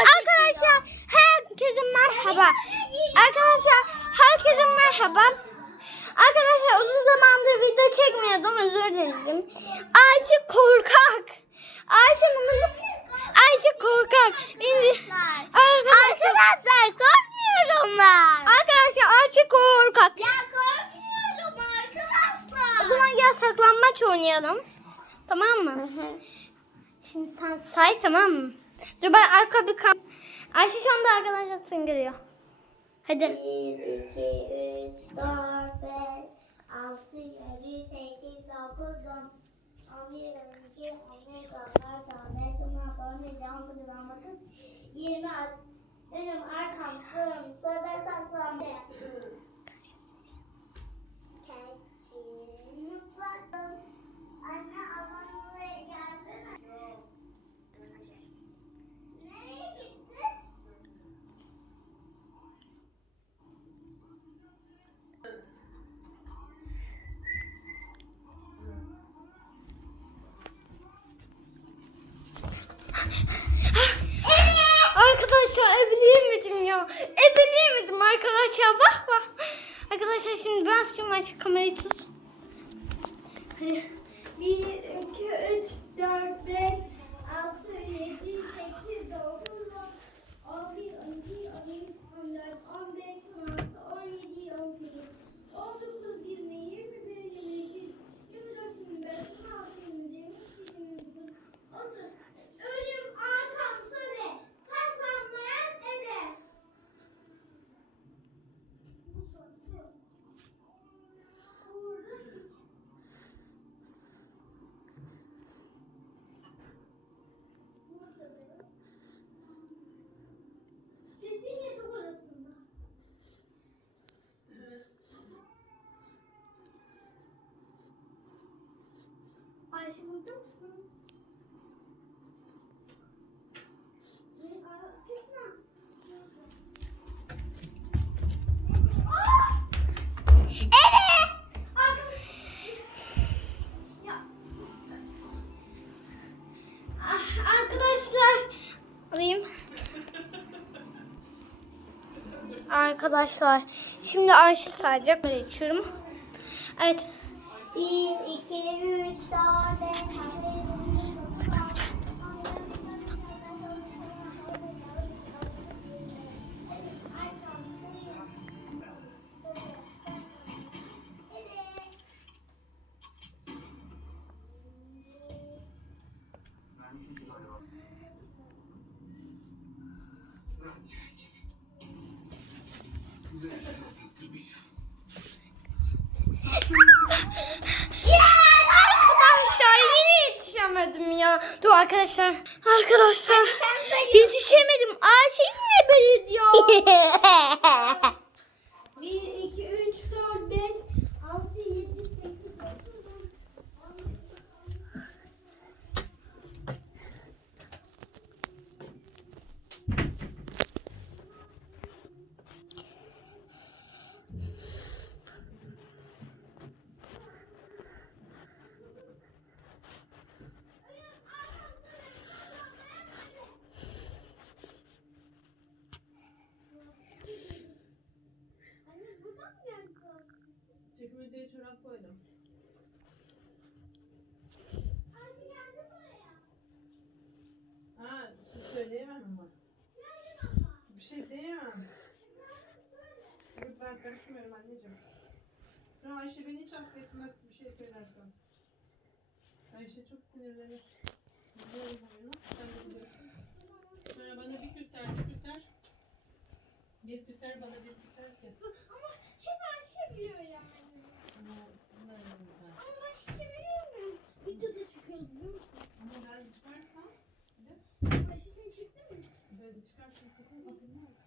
Arkadaşlar herkese merhaba. Arkadaşlar herkese merhaba. Arkadaşlar uzun zamandır video çekmiyordum özür dilerim. Ayşe korkak. Ayşe Ayşe korkak. Şimdi arkadaşlar, Arkadaşlar korkmuyorum ben. arkadaşlar Ayşe korkak. Ya korkmuyorum O arkadaşlar. zaman gel saklanmaç oynayalım. Tamam mı? Şimdi sen say tamam mı? Dur ben arka bir kam... Ayşe şu anda arkadaşlar seni görüyor. Hadi. 1, 2, 3, 4, 5, 6, 7, 8, 9, 10. 11, 12, 13, 14, 15, 16, 17, 18, 19, 20. Önüm, arkam, ebeleyemedim ya. Ebeleyemedim arkadaşlar bak bak. Arkadaşlar şimdi ben şimdi Ayşe kamerayı tut. Hadi. 1, 2, 3, 4, 5, 6, 7, 8, 9, 10, 11, 12, 13, 14, 15, 16, 17, 18, 19, 20, 21, 22, 24, 25, 26, 27, 28, 29, 30. Ölüm arkam söyle. Saklanmayan ebe. Burada hiç Kesin yatak odasında. Ayşe burada mısın? Ne? Aa, Kızma. Evet. Ya, Ah, Arkadaşlar alayım. Arkadaşlar şimdi Ayşe sayacak. Böyle içiyorum. Evet. 1, 2, 3, 4, Arkadaşlar yine yetişemedim ya. Dur arkadaşlar. Arkadaşlar. Yetişemedim. Ayşe yine böyle diyor. 1, 2, 3, 4, 5, 6, 7, 8, 9, 10, 11, Anne buradan mı geldi? Çekmeceye çorap koydum. Anne geldi buraya. Ha, bir şey söyleyemem ama. Bir şey diyemem. Ben karışmıyorum anneciğim. Şu Ayşe beni hiç affetmez bir şey söylersem. Ayşe çok sinirlenir. Biliyorum oyunu. Sen de biliyorsun. Sonra bana bir küser, bir küser. Bir küser bana bir küser ki. Ama hep Ayşe biliyor yani. Ama sizin aranızda. Ama ben hiç bilmiyorum. Videoda çıkıyordu biliyor musun? Ama ben çıkarsam Ayşe sen çıktın mı? böyle çıkarsam sakın bakın ne olur.